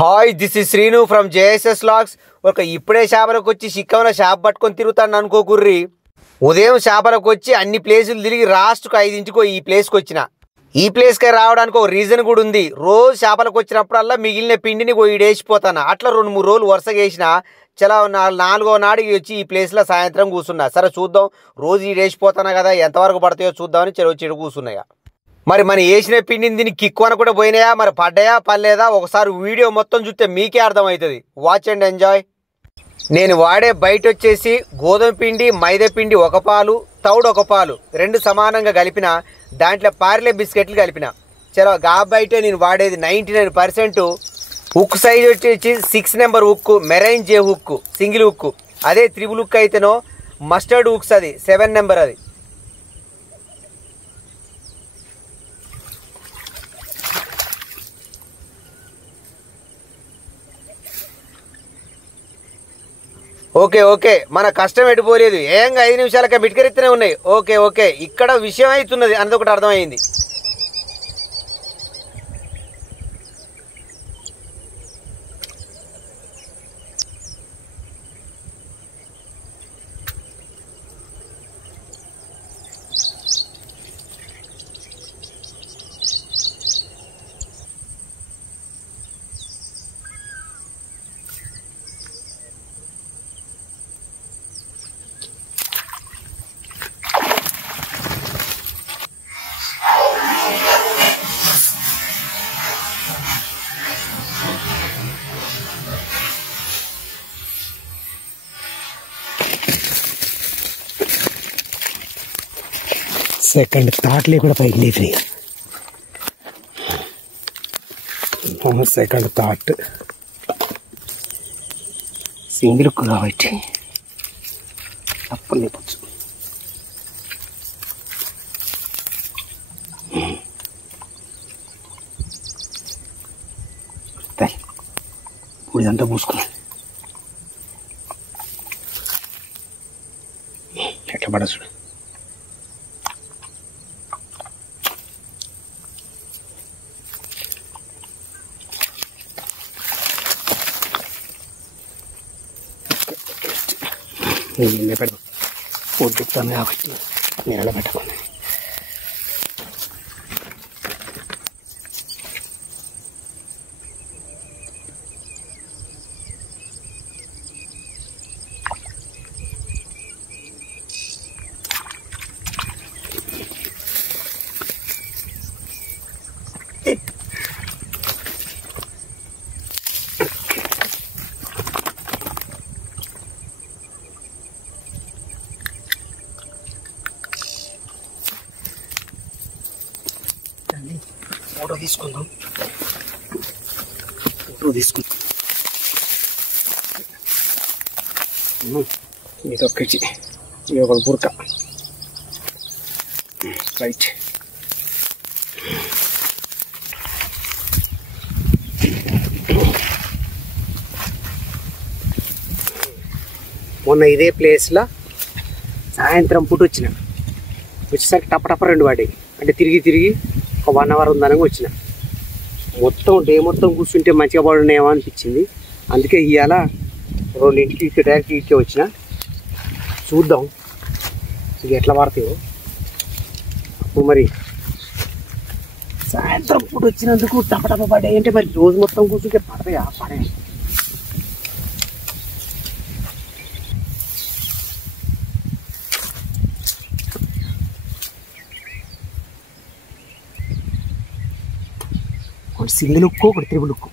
Hi this is Srinu from JSS logs. ఇప్పుడే చేపలకు వచ్చి చిక్కమన చేప పట్టుకొని తిరుగుతాను అనుకోకుర్రి. ఉదయం చేపలకు వచ్చి అన్ని ప్లేసులు తిరిగి లాస్ట్కు 5ంటికో ఈ ప్లేస్కి వచ్చిన. ఈ ప్లేస్కి రావడానికి ఒక రీజన్ కూడా ఉంది. రోజు చేపలకు వచ్చినప్పుడల్లా మిగిలిన పిండిని వేసిపోతాను. అట్లా 2-3 రోజులు వరుసగా వేసిన చాలా 4వ నాడికి వచ్చి ఈ ప్లేస్లో సాయంత్రం కూర్చున్నా. సరే చూద్దాం, రోజు వేసిపోతాను కదా, ఎంతవరకు పడతాయో చూద్దామని చెడు కూర్చున్నాయా. మరి మన వేసిన పిండిని దీన్ని కిక్కువన కూడా పోయినాయా, మరి పడ్డాయా పర్లేదా, ఒకసారి వీడియో మొత్తం చూస్తే మీకే అర్థమవుతుంది. Watch and enjoy. నేను వాడే బయట వచ్చేసి గోధుమ పిండి, మైదా పిండి 1 పాలు, తౌడు 1 పాలు 2 సమానంగా కలిపిన. దాంట్లో పార్లే బిస్కెట్లు కలిపిన. చలో గా బయటే నేను వాడేది 99%. హుక్ సైజ్ వచ్చేసి 6 నెంబర్ హుక్, మెరైన్ జే హుక్, సింగిల్ హుక్. అదే త్రిబుల్ హుక్ అయితేనో మస్టర్డ్ హుక్స్, అది 7 నెంబర్. అది ఓకే ఓకే, మన కష్టం ఎడిపోలేదు. ఏంగా 5 నిమిషాలకే మిటికరెత్తనే ఉన్నాయి. ఓకే ఓకే, ఇక్కడ విషయం అవుతున్నది అన్నది ఒకటి అర్థమైంది. సెకండ్ థాట్లే కూడా పైకి లేదు. సెకండ్ థాట్ సింగిల్ కాబట్టి తప్పని లేపచ్చు. ఇదంతా పూసుకున్నాను. ఎట్లా పడచ్చు. నేను పెడతాను పొద్దుతాను కాబట్టి నేను పెట్టకుండా ఫోటో తీసుకుందాం. ఇది ఒక్కటి, ఇది ఒక బుర్క. రైట్, మొన్న ఇదే ప్లేస్లో సాయంత్రం పూట వచ్చేసరికి టపటప 2 పడ్డాయి. అంటే తిరిగి ఒక 1 అవర్ ఉందనగా వచ్చిన. మొత్తం డే మొత్తం కూర్చుంటే మంచిగా పడున్నాయేమో అనిపించింది. అందుకే ఇవాళ 2ంటికి డైరెక్ట్ ఇటుకే వచ్చిన. చూద్దాం ఇక ఎట్లా పడతాయో. అప్పుడు మరి సాయంత్రం పూట వచ్చినందుకు టపటప పడ్డాయి అంటే మరి రోజు మొత్తం కూర్చుంటే పడతాయా? పడే. ఒకటి సింగిల్ హుక్, ఒకటి త్రిబుల్ హుక్.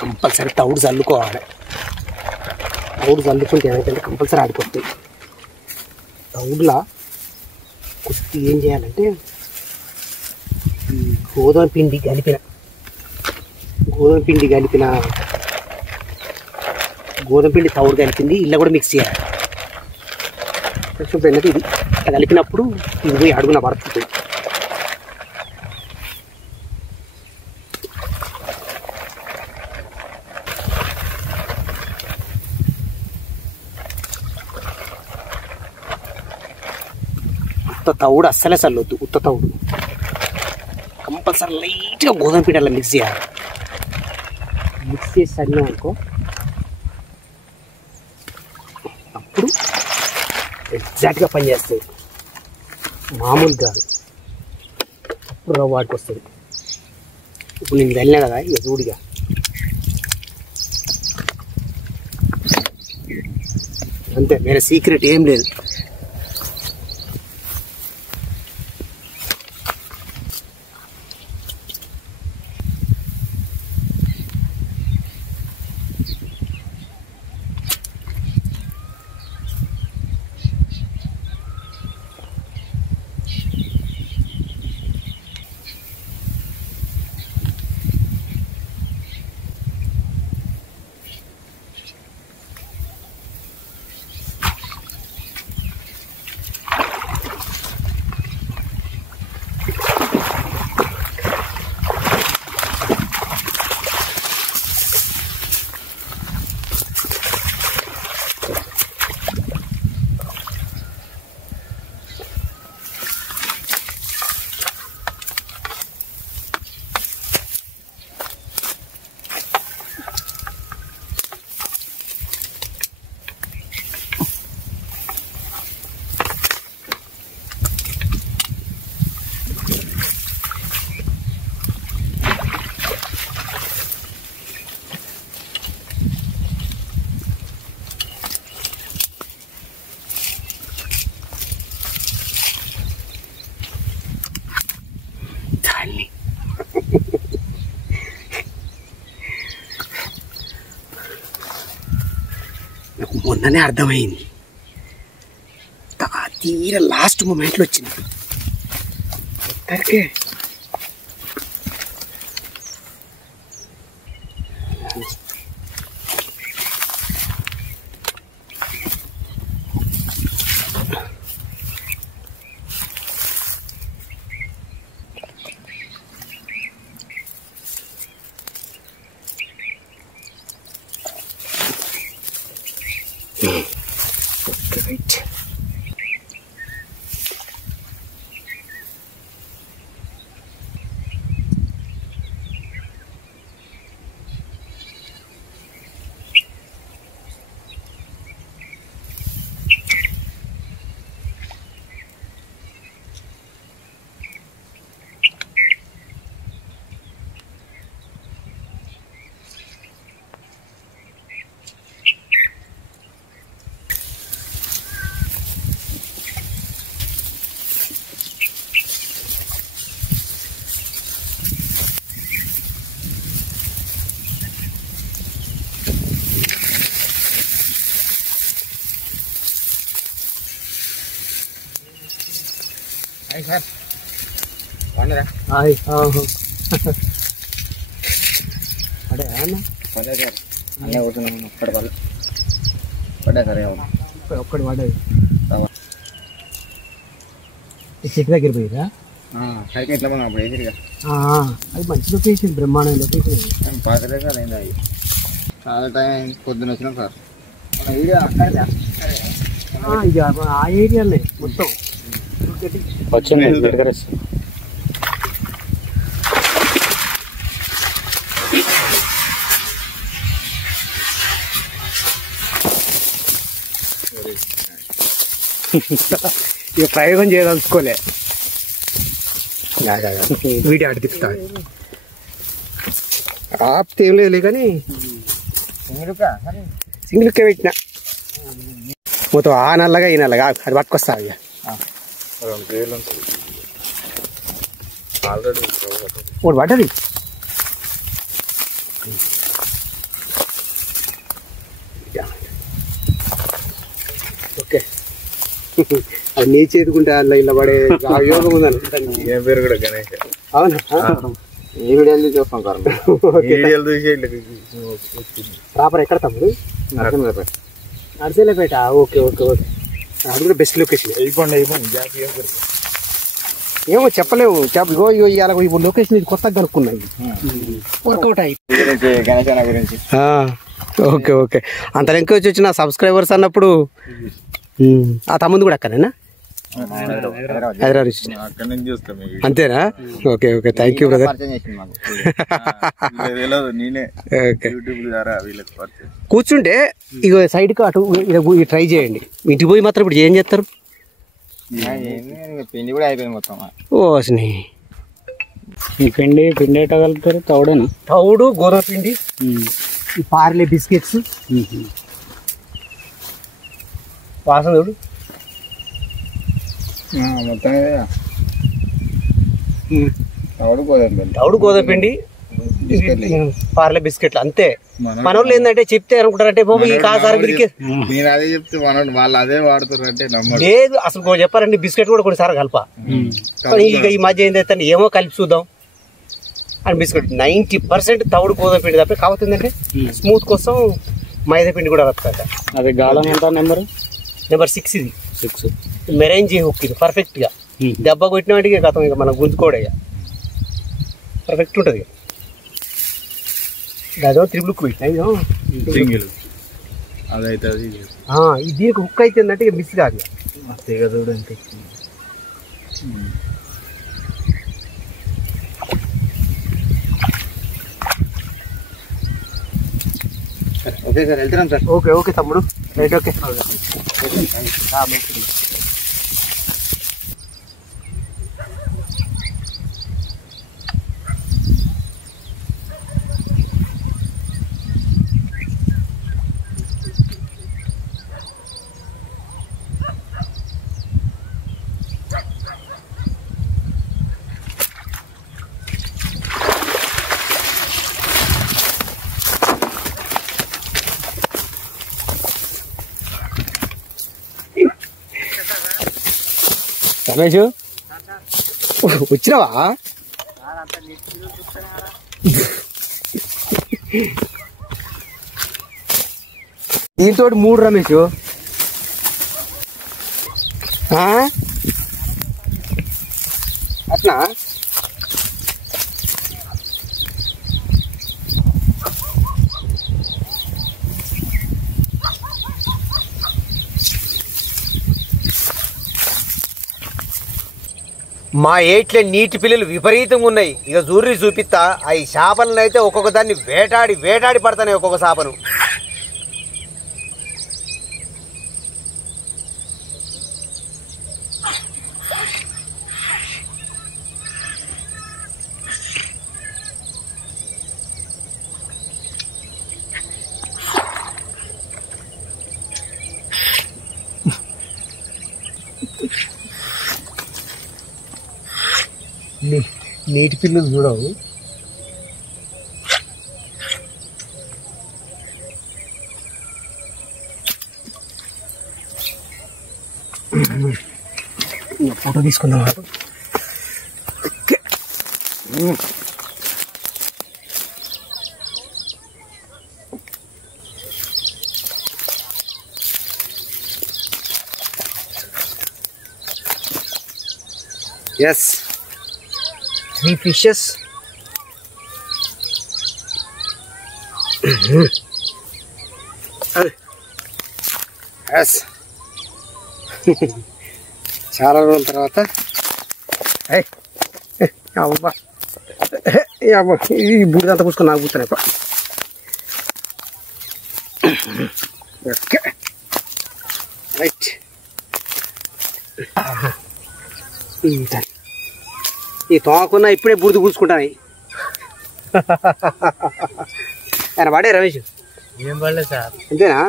కంపల్సరీ తౌడు చల్లుకోవాలి. తౌడు చల్లుకుంటే ఏమైతే కంపల్సరీ ఆడిపోతాయి. తౌడులా కొద్ది ఏం చేయాలంటే గోధుమ పిండి కలిపిన గోధుమ పిండి తౌడు కలిపింది ఇలా కూడా మిక్స్ చేయాలి. కొంచెం ఇది కలిపినప్పుడు ఇది పోయి అడుగున పడుతుంది. ఉత్త తౌడు అస్సలే చల్లొద్దు. ఉత్త తౌడు కంపల్సరీ లైట్గా గోధుమ పిండి అలా మిక్స్ చేయాలి. మిక్స్ చేసి సరిగా అనుకో అప్పుడు ఎగ్జాక్ట్గా పనిచేస్తుంది. మామూలు కాదు. అప్పుడు రవ్వ వాటికి వస్తుంది. ఇప్పుడు నేను వెళ్ళినా కదా ఇక చూడిగా అంతే, వేరే సీక్రెట్ ఏం లేదు. నాకు మొన్ననే అర్థమైంది. తీర లాస్ట్ మూమెంట్లో వచ్చింది. కరెక్టే Great. Hai Sar, mana dah? Hai, ada mana? Pada Sar, anda urusan pada bal, pada Sar ya. ఒక్కడు వాడే Tahu? చెట్టు దగ్గర పోయిరా? సరిగ్గా ఎట్లా మనం అప్పుడు వేసిరుగా అది మంచి లొకేషన్, బ్రహ్మాండ లొకేషన్. పాతలే సార్ అయింది. అవి చాలా టైం పొద్దున్న వచ్చినాం సార్. మన వీడియో అక్కడే ఇది ఆ ఏరియాలే మొత్తం వచ్చింది. ఇక ప్రయోగం చేయదలుచుకోలే. వీడియో అటు తిప్పుతా ఆపితే ఏం లేదు కానీ సింగిల్కే పెట్టిన మొత్తం ఆ నల్లగా ఈ నల్లగా అది పట్టుకొస్తా. ఇక ఒకటి పట్టది. అది నీ చేతుకుంటే అందులో ఇలా పడే యోగం ఉందని ఏం పేరు కూడా గణేష్. అవునా? ఈ వీడియోలు చూస్తాం సార్, ఈ వీడియోలు చూసి ప్రాపర్ ఎక్కడ తమ్ముడు? నర్సీలపేట. ఓకే ఓకే ఓకే, అది కూడా బెస్ట్ లొకేషన్. ఏమో చెప్పలేము. ఇగో ఇవాళ ఇప్పుడు లొకేషన్ ఇది కొత్తగా కనుక్కున్నాయి, వర్కౌట్ అయ్యి. గణేష్ అన్న గురించి ఓకే ఓకే, అంత లెంక వచ్చి వచ్చిన సబ్స్క్రైబర్స్ అన్నప్పుడు ఆ తమ్ముంది కూడా అక్కడేనా? హైదరాబాద్ నుంచి. అక్కడ నుంచి చూస్తాం. అంతేనా? Okay okay, thank you brother. నేనే ఓకే, యూట్యూబ్ ద్వారా వీళ్ళకి పరిచయం. కూర్చుంటే ఇగో సైడ్కి అటు ట్రై చేయండి. ఇంటికి పోయి మాత్రం ఇప్పుడు ఏం చేస్తారు? పిండి కూడా అయిపోయింది మొత్తం. ఓస్ని పిండి ఎట్ట కలుపుతారు? తౌడేనా? తౌడు, గోధుమ పిండి, ఈ పార్లే బిస్కెట్స్. వాసన చూడు మొత్తం తౌడు, గోధుమ పిండి, పార్లే బిస్కెట్లు అంతే. మన వాళ్ళు ఏంటంటే చెప్తే అనుకుంటారంటే బాబు ఈ కాసారికి నేను అదే చెప్తే వాళ్ళు అదే వాడుతారు అంటే లేదు. అసలు చెప్పారండి బిస్కెట్ కూడా కొన్నిసార్లు కలప. ఇక ఈ మధ్య ఏంటంటే ఏమో కలిపి చూద్దాం అని బిస్కెట్ 90% తౌడు, గోధుమ పిండి తప్ప. కాకపోతే ఏంటంటే స్మూత్ కోసం మైదా పిండి కూడా వస్తుంది. అది గాలం ఎంత? నెంబర్ 6 ఇది. 6 మెరేంజీ హుక్. ఇది పర్ఫెక్ట్ గా దెబ్బ కొట్టిన వాటికి గతం ఇక మనం గుంజుకోవడం ఇక పర్ఫెక్ట్ ఉంటుంది. అదో త్రిబుల్ పెట్టినా అదైతే ఇది హుక్ అయితే ఏంటంటే ఇక మిస్ కాదు. ఓకే సార్, వెళ్తున్నాం సార్. ఓకే ఓకే తమ్ముడు, రైట్. ఓకే రమేష్ వచ్చినావా? దీంతో 3 రమేష్. అట్లా మా ఏట్లే నీటి పిల్లలు విపరీతంగా ఉన్నాయి. ఇక జూర్రి చూపిస్తా. ఈ చేపలను అయితే ఒక్కొక్క దాన్ని వేటాడి వేటాడి పడతాయి ఒక్కొక్క చేపను. నీటి పిల్లలు చూడవు. ఫోటో తీసుకుందాం. Yes, 3 fishes. ఎస్, చాలా రోజుల తర్వాత అబ్బా ఈ బూడిదంతా పూసుకొని నాకు పూస్తాను. Okay right. ఈ తోకున్నా ఇప్పుడే బూడిద పూసుకుంటాను. ఆయన పడే రమేష్ ఏం పడలేదు సార్. అంతేనా?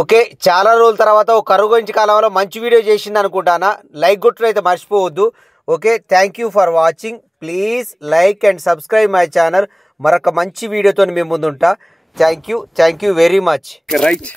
ఓకే, చాలా రోజుల తర్వాత ఒక కరుగంచి కాలంలో మంచి వీడియో చేసింది అనుకుంటానా. లైక్ కొట్టుడు అయితే మర్చిపోవద్దు. Okay, thank you for watching. Please like and subscribe my channel. మరొక మంచి వీడియోతో మేము ముందుంటా. Thank you very much. Right.